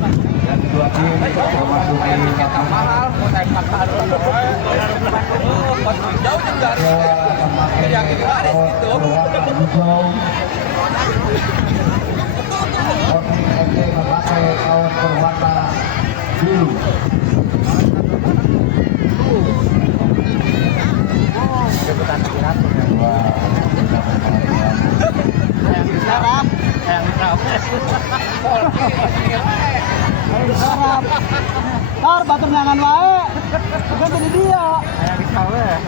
dan dua tim memasuki kata mahal mau tembak dulu jauh juga yang ini baris gitu Sporting FC memakai kaos berwarna biru. Debutan Pirato ya. Yang disarap, yang disarap. Yang disarap. Tar batu nyangan wae. Bukan tadi dia. Yang disarap.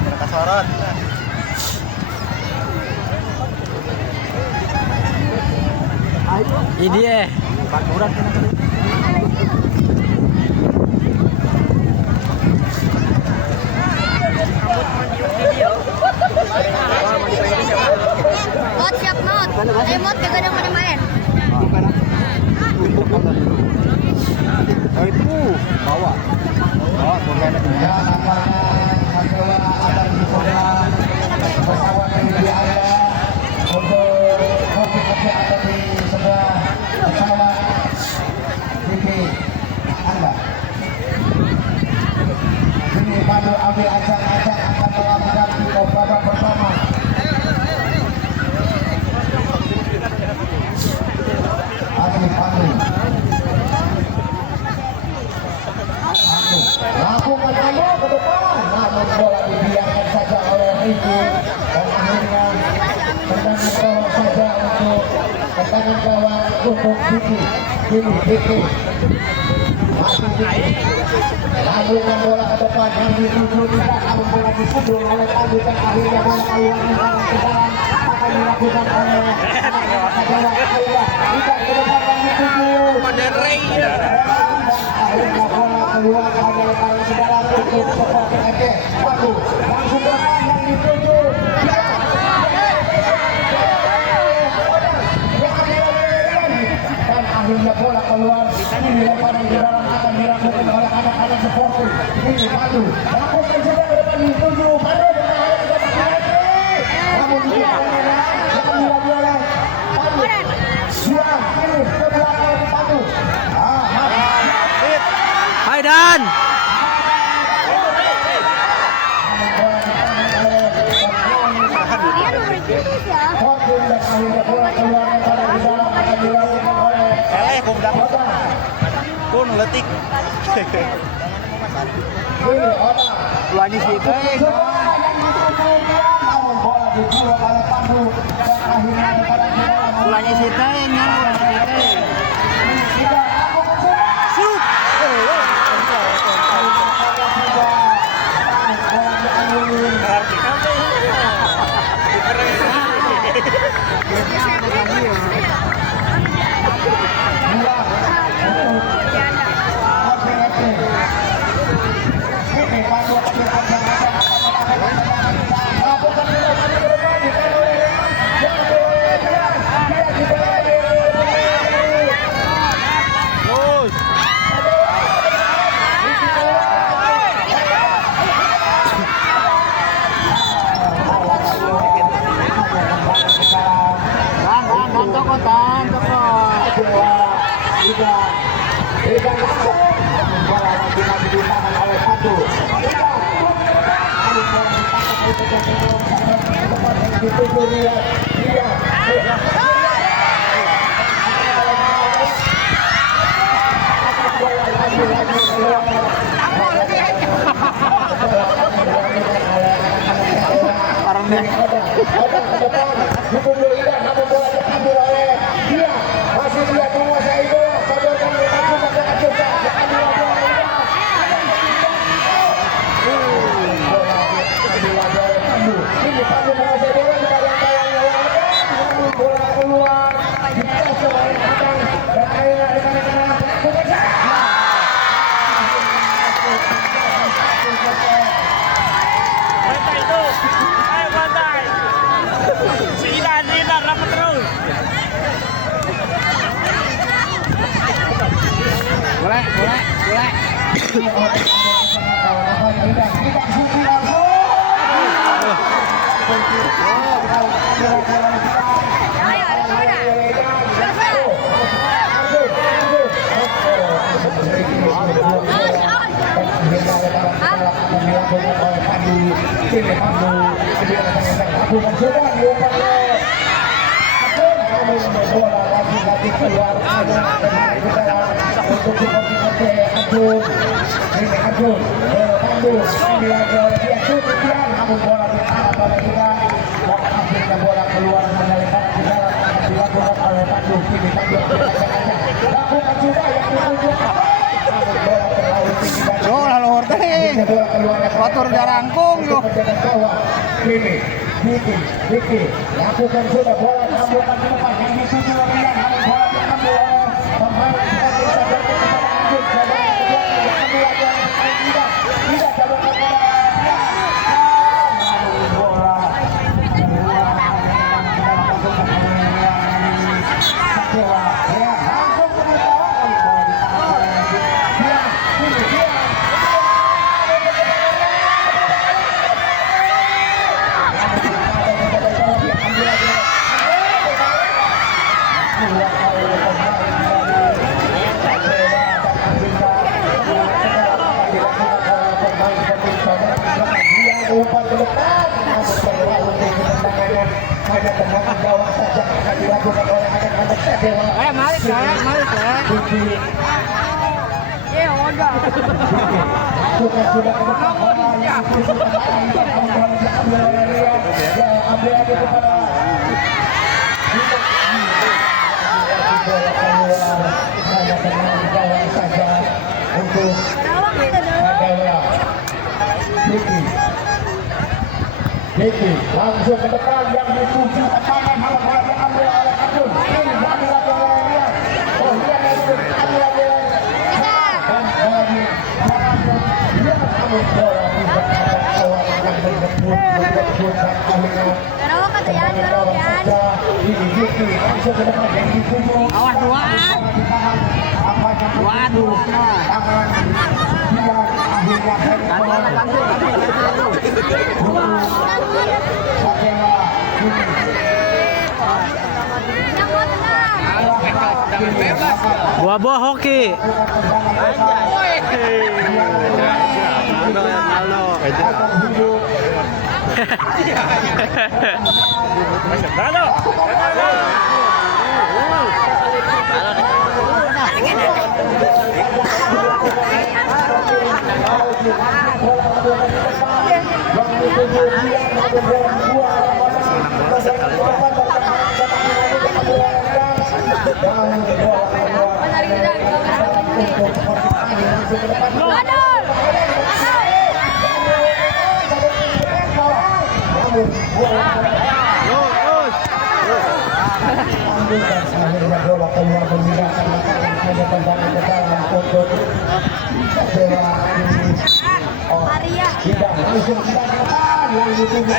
Mereka sorot. Ini dia. Bakuran kena kali. Mod siap mod. Mod juga ada mana main. Oh itu bawa. Oh bukan ya nampaknya akan dicoba pesawat yang ada untuk Covid ada di sebelah pesawat TV Anda. Ini Pandu ambil ajak-ajak akan melakukan babak pertama. Pandu. Lakukan Pandu ke depan, namun bola dibiarkan saja oleh Riki dan akhirnya tendangan gawang saja untuk tendangan gawang untuk Vicky. Masih Vicky. Lakukan bola ke depan yang dituju tidak, namun bola disundul oleh Pandu dan akhirnya bola keluar ke dalam akan dilakukan oleh gawang Ayah. Tidak ke depan yang dituju. Akhirnya bola keluar ke dalam untuk Sporting FC. Waduh, langsung depan yang dituju. Dan akhirnya bola keluar. Ini lemparan di dalam akan dilakukan oleh anak-anak Sporting. Ini Pandu. Lakukan juga ke depan dituju. Pandu dengan namun dia akan dilakukan oleh Pandu. Siang ini ke belakang Pandu. Hai Dan. Kun letik. Luanya sih itu. Luanya sih itu masih dia menguasai bola. Sodorkan boleh. dilakukan oleh Pandu. Ini Pandu dilakukan sudah diumpan oleh Akun. Namun bola lagi keluar untuk dikontrol Akun. Ini Akun Pandu dilakukan dia cukup dia, namun bola ditahan oleh juga. Akhirnya bola keluar mengalihkan di dalam dilakukan oleh Pandu. Ini Pandu lakukan sudah yang ditunjuk. Yo, laluhur teh. Motor jarangkung yo. Ini Diki lakukan sudah bola sambungan ke depan yang dituju Rian, namun bola diambil oleh pemain tidak jalur ke bola. Namun bola langsung ke depan, bola ditahan oleh dia. Umpan ke depan, namun terlalu tinggi tendangannya, hanya tendangan gawang saja akan dilakukan oleh anak-anak Sadewa. Malik lah. Bukan sudah ke depan bola yang diambil oleh Rian, ambil lagi kepada bola keluar, hanya tendangan gawang saja untuk Sadewa. Diki langsung ke depan yang dituju ke kanan, malah bola diambil oleh Akun. Ini diambil oleh Rian. Oh, Rian yang diambil oleh dan bola di Rian, namun bola tidak ada kawan yang menjemput dan akhirnya ini Diki langsung ke depan yang dituju. Awas duaan. Waduh, tangan Rian Buah hoki. bola keluar memindahkan lapangan, hanya tendangan ke dalam untuk Sadewa ini. Tidak langsung tendangan yang dituju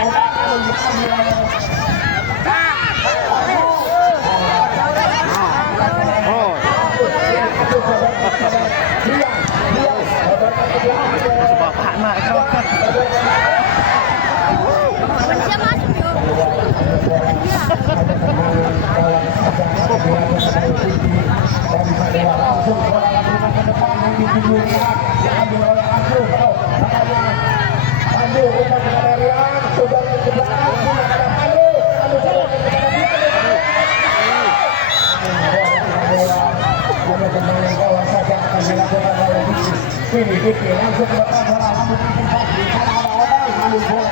ini Diki langsung ke depan bola, namun di sana ada orang, namun bola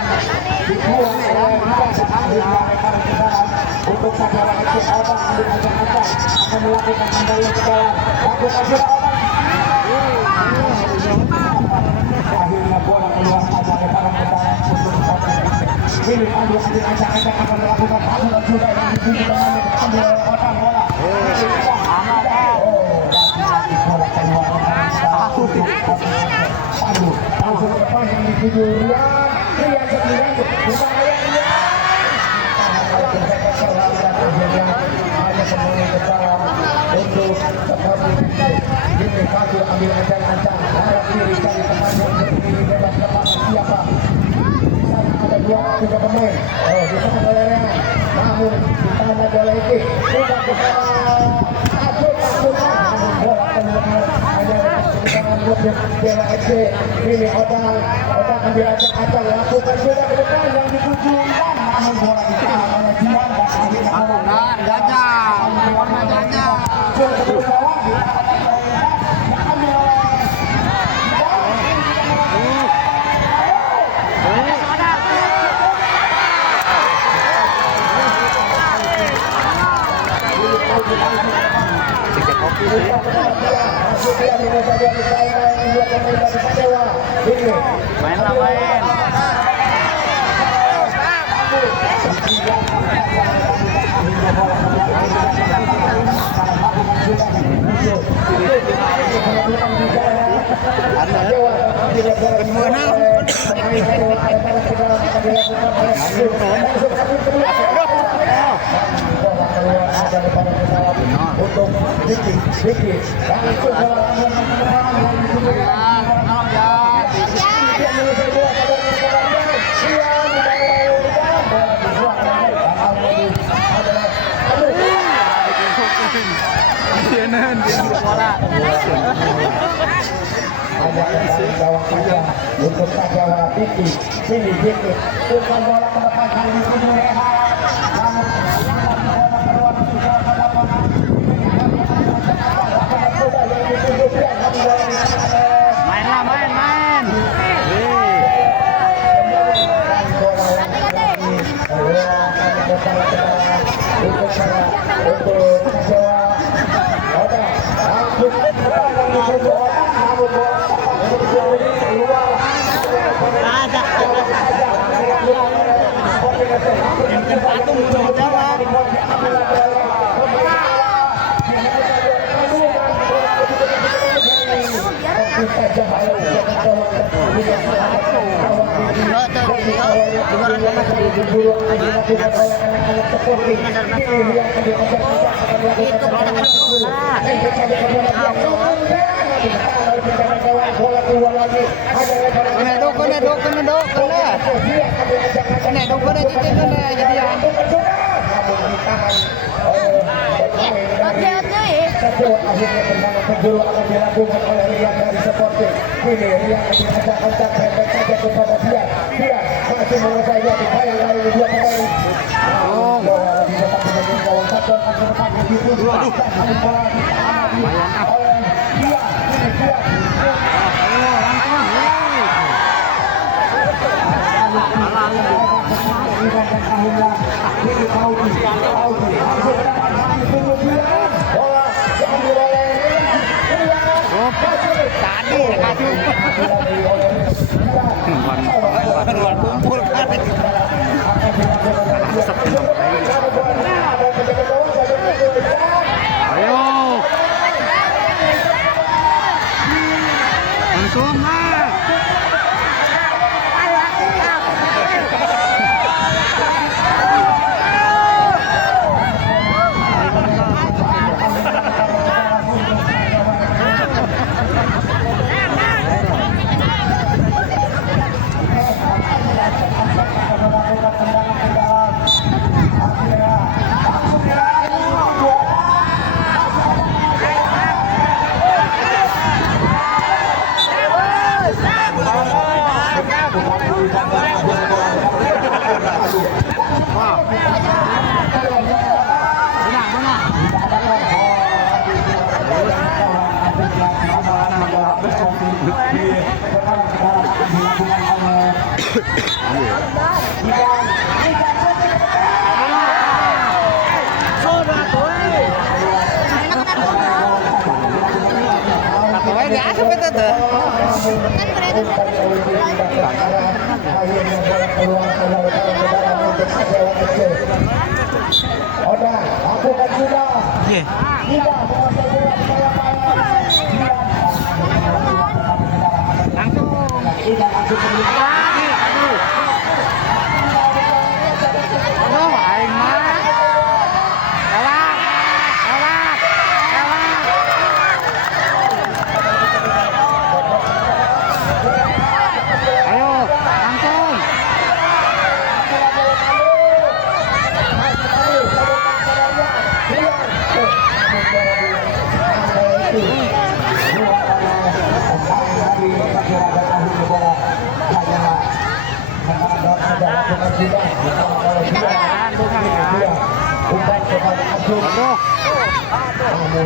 dibuang oleh Rian untuk Sadewa kecil. Abang ambil ancang-ancang akan melakukan kembali ke dalam, lakukan sudah Abang. Akhirnya bola keluar saja ke dalam untuk ini ambil ancang-ancang akan melakukan taburan sudah yang dituju dengan ambil oleh orang bola. Bola keluar langsung ke depan yang dituju Rian sendirian bukan Rian hanya kembali ke dalam untuk seperti itu. Ini Pandu ambil ancang-ancang arah kiri cari teman yang berdiri bebas lepas siapa. Di sana ada 2-3 pemain. Oh, ditekan oleh Rian, namun ditahan lagi oleh Iki. Sudah ke sana Akun, namun bola keluar hanya dengan Dewa FC ini Odang ambil acak-acak lakukan sudah ke depan yang dituju namun bola ditahan oleh Jiwan dan akhirnya Mainlah main. Untuk Diki langsung untuk Jawa Diki sini Diki bukan bola ke depan kali ini Rehan Mainlah main. Akhirnya tendangan penjuru akan dilakukan oleh Rian dari Sporting. Ini Rian diacak-acak pendek saja kepada dia masih menguasai upaya lain dua pemain. Bola diletak ke bagian gawang satu akan berdepan di situ. Bola oleh dia. Kumpul kan. Ayo. Langsung lah. Odang, lakukan sudah. masuk. Namun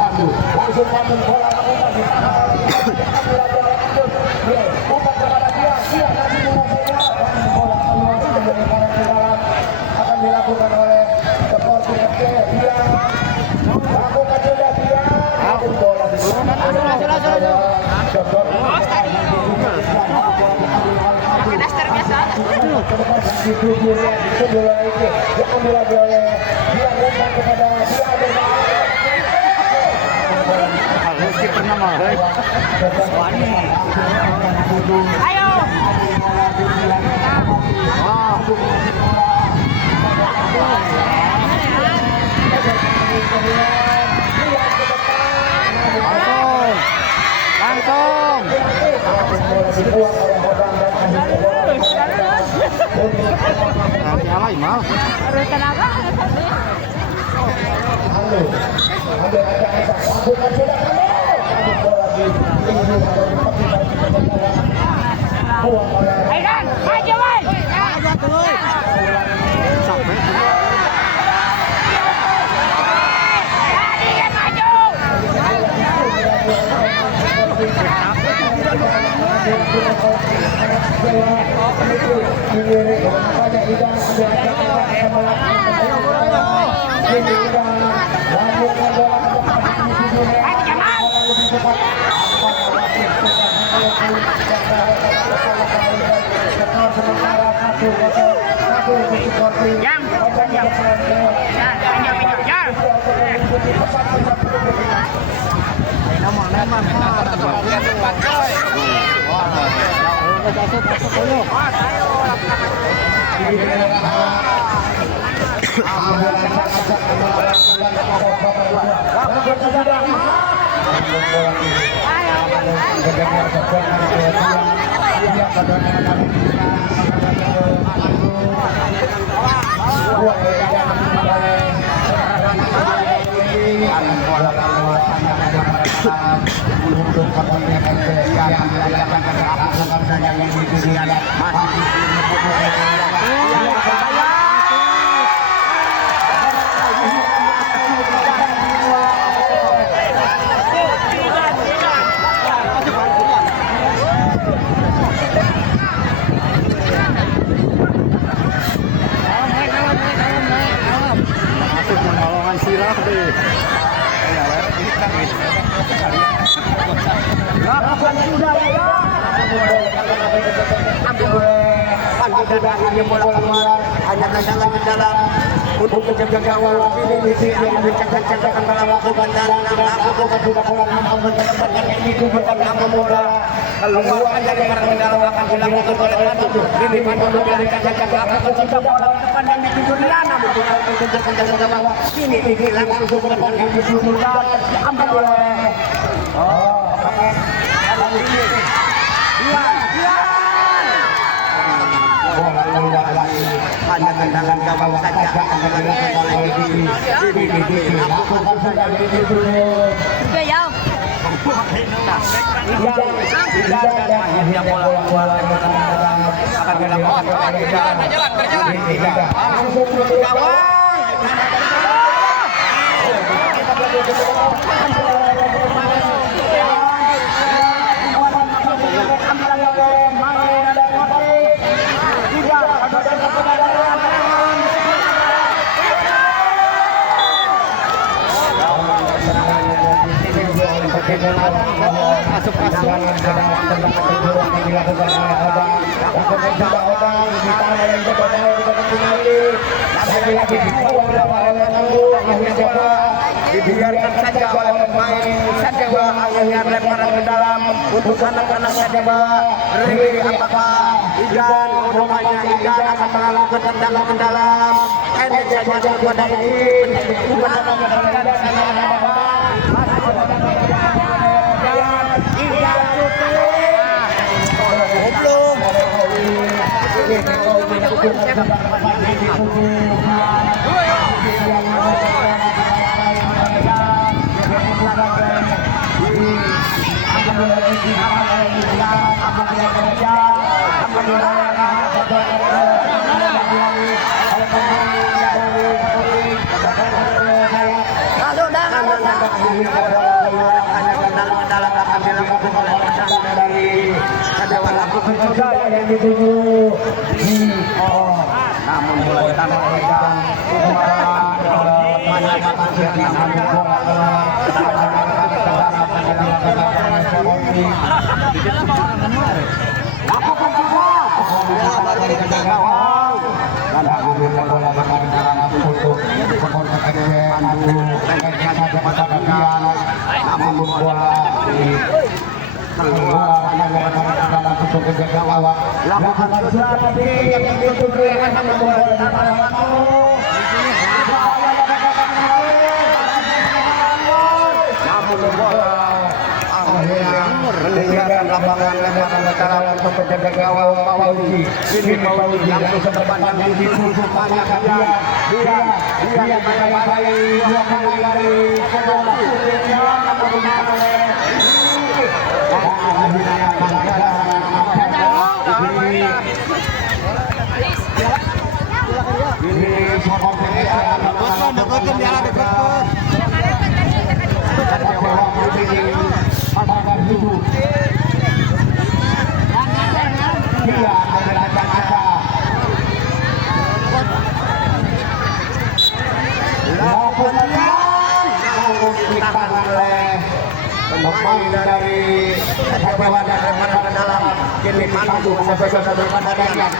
tidak bisa langsung panen bola akan dilakukan oleh Sporting FC. Dia lakukan sudah dia bola hanya tendangan ke dalam untuk menjaga gawang ini yang dicacak-cacakkan dalam waktu bandaran lakukan sudah kurang mampu mendapatkan ini bukan nama muda keluar dari barang dalam akan dilakukan oleh Pandu ini Pandu dari cacak-cacak akan sudah bola depan yang dituju di lana bukan menjaga gawang ini langsung depan yang dituju diambil oleh hanya tendangan gawang saja akan dilakukan oleh ini lakukan sudah akhirnya bola akan dilakukan masuk dibiarkan saja oleh pemain Sadewa akhirnya lemparan ke dalam untuk anak-anaknya coba Riri, apakah Igan namanya Igan akan melakukan tendangan ke dalam pendek saja kepada Igan yang dituju namun bola di tanah Egan namun bola keluar dalam bentuk penjaga awak lakukan strategi yang dituju dengan bola di tanah namun bola akhirnya meninggalkan lapangan lebaran dalam untuk penjaga gawang Pauji. Ini Pauji langsung terpandang di dituju banyak dia baik-baik dua kali dari bola pemain dari Dewa dan Reman ke dalam kini maju satu pertandingan.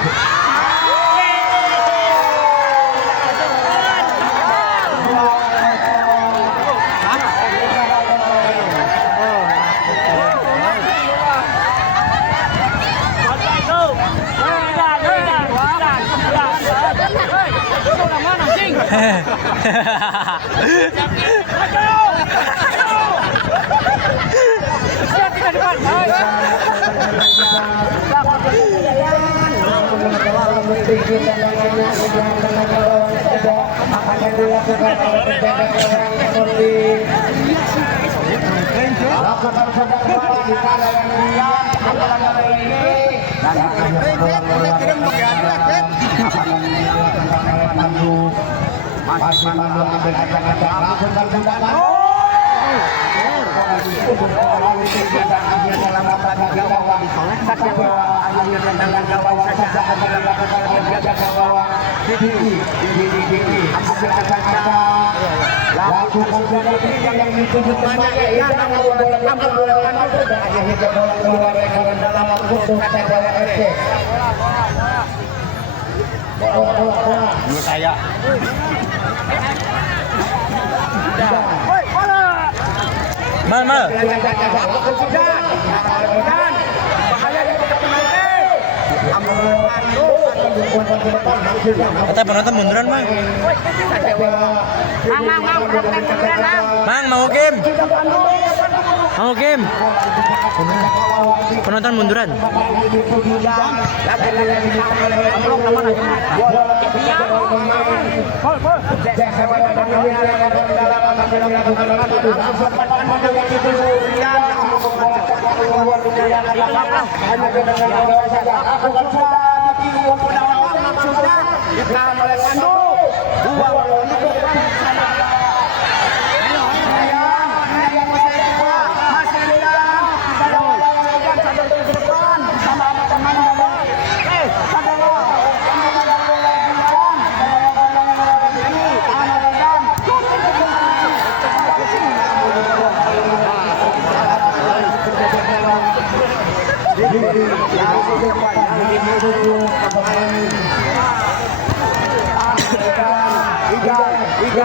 Saya Mal. Kata penonton munduran, Mang. Mang mau game. Mau game. Penonton munduran. Iga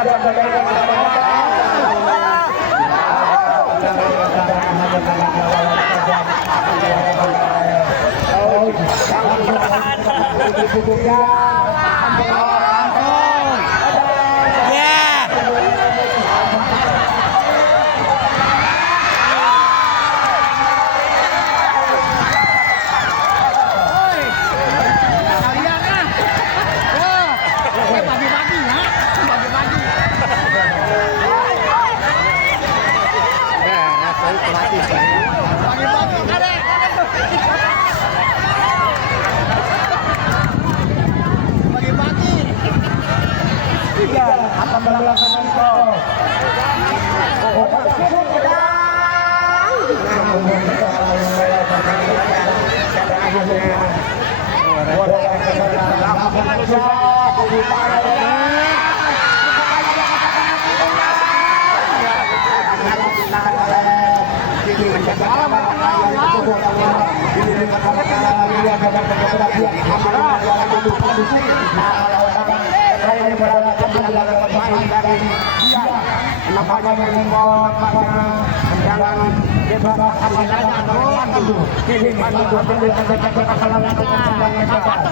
Akan melakukan gol.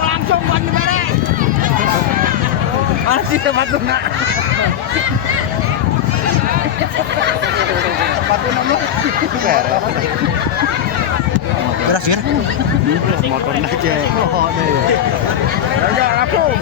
Langsung buat diberi. Mana sih tempat tuh nak? Tempat tuh nomor. Beras ya? Motor aja. Oh deh. Ya langsung.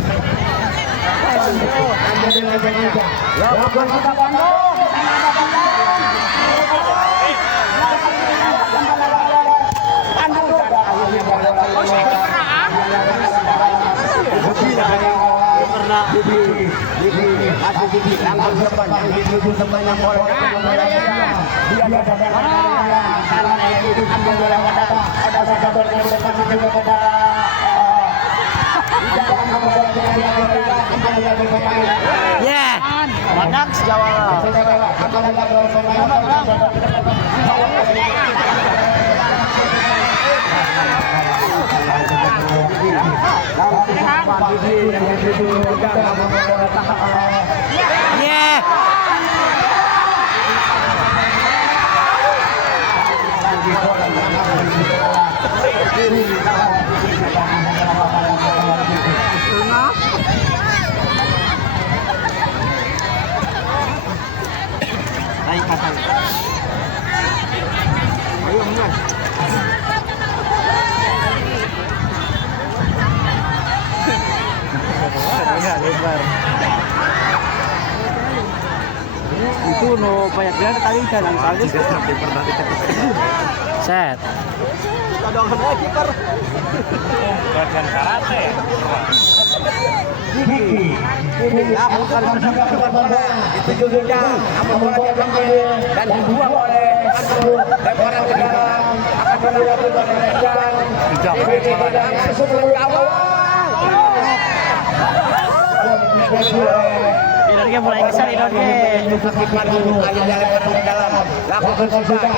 Ya, manak sejawala. Ya. Naik pasang. Ayo menang. Ya, lebar. Itu no banyak dia tadi jalan kali pernah set. Kadang kiper. Latihan karate. Ini bukan itu juga dan dua oleh lemparan ke dalam akan dilakukan sebelum awal. Idonnya mulai kesal Idonnya. Lakukan sudah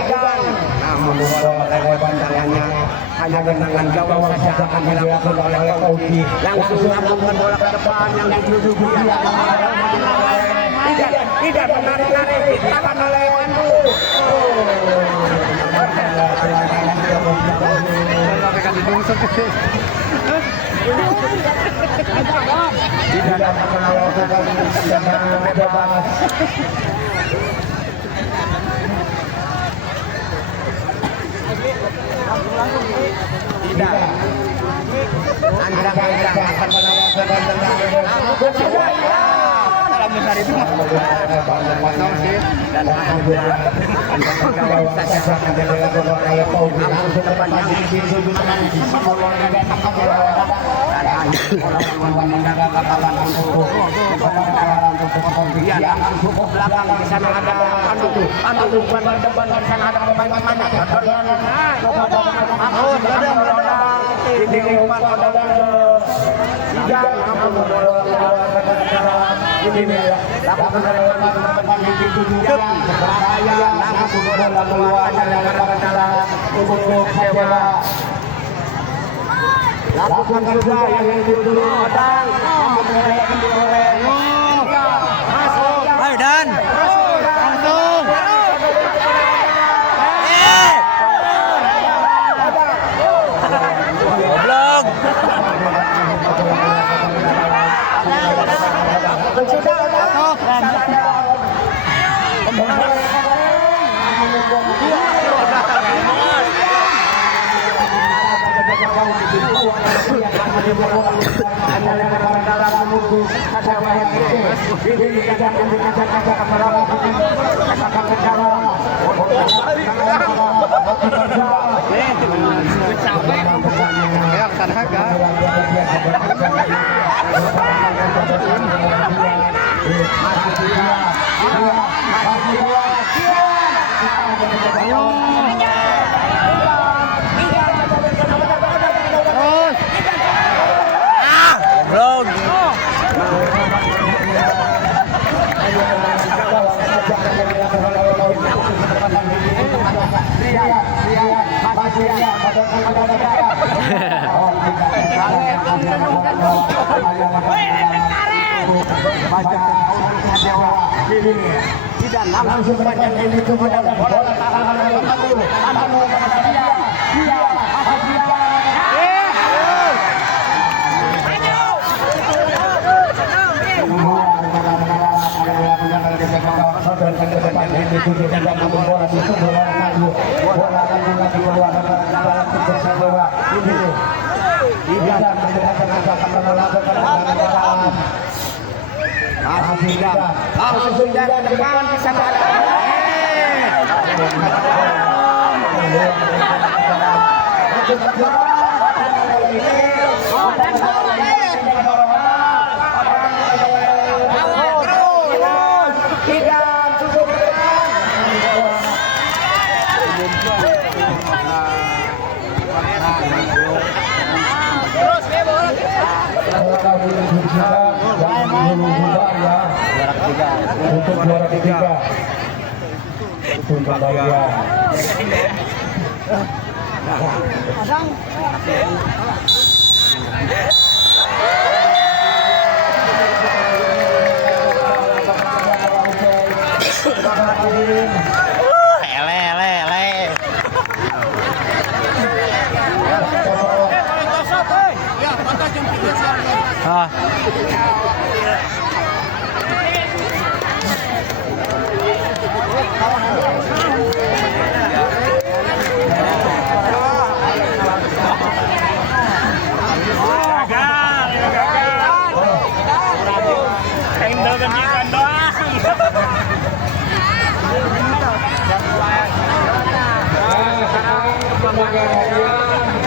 namun bola pandangannya hanya dengan gawang saja akan dilakukan oleh Audi. Langsung menambahkan bola ke depan yang dituju tidak menarik ditahan oleh Pandu. Tidak dapat melakukan bebas. Tidak. Andang-andang akan melakukan tendangan. Dalam besar itu potong sih dan saja akan dilakukan oleh Pauli langsung depan di pintu teman di Samolona dan langsung cukup belakang di sana ada Pandu depan di sana ada pemain-pemain ini umpan ini lakukan teman-teman di pintu juga berbahaya langsung bola keluar dari dalam untuk sewa lakukan juga yang dulu padang Ayo Dan. Langsung. Vlog. Tidak langsung banyak ini kepada bola langsung dan depan sama untuk juara ketiga untuk kebahagiaan. Ah.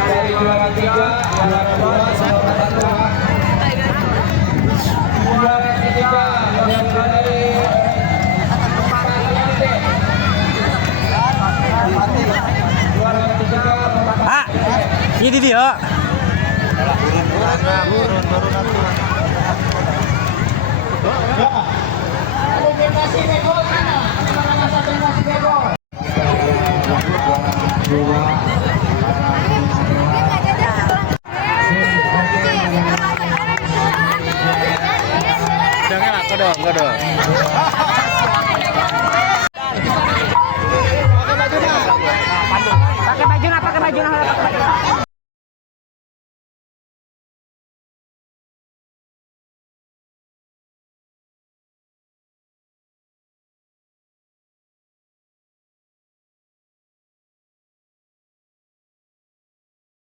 Dari juara 3, juara 2, juara 3 Ah, ini dia. Jangan lah, kau dong. Pakai baju nah.